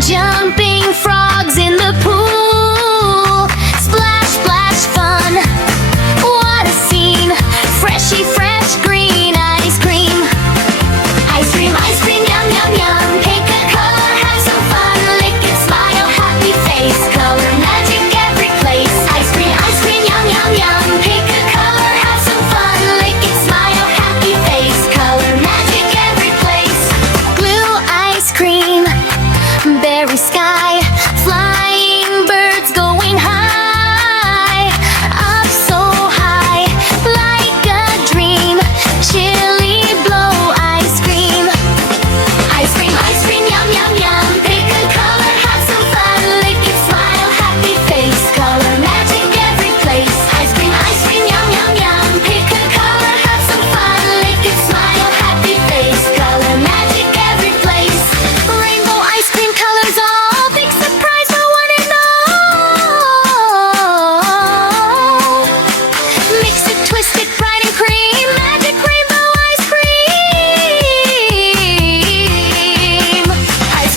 Jumping frogs in the pool. Splash, splash, fun. What a scene. Freshy, fresh, green ice cream. Ice cream, yum, yum, yum. Pick a color, have some fun. Lick it, smile, happy face. Color magic every place. Ice cream, yum, yum, yum. Pick a color, have some fun. Lick it, smile, happy face. Color magic every place. Blue ice cream. Berry sky, flying birds going high, up so high, like a dream. Chili blow ice cream. Ice cream, yum, yum, yum. Pick a color, have some fun. Lick it, smile, happy face. Color magic every place. Ice cream, yum, yum, yum. Pick a color, have some fun. Lick it, smile, happy face. Color magic every place. Rainbow ice cream colors all. Big surprise for one and all. Mix it, twist it, bright and cream. Magic rainbow ice cream. Ice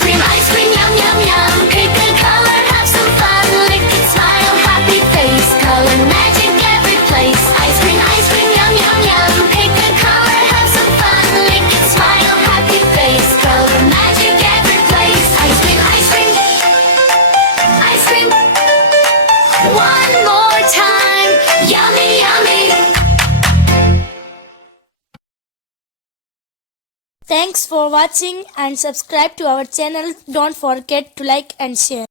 cream, yum, yum, yum. Pick a color, have some fun. Lick it, smile, happy face. Color magic every place. Ice cream, yum, yum, yum. Pick a color, have some fun. Lick it, smile, happy face. Color magic every place. Ice cream, ice cream. One more time. Yummy, yummy. Thanks for watching and subscribe to our channel. Don't forget to like and share.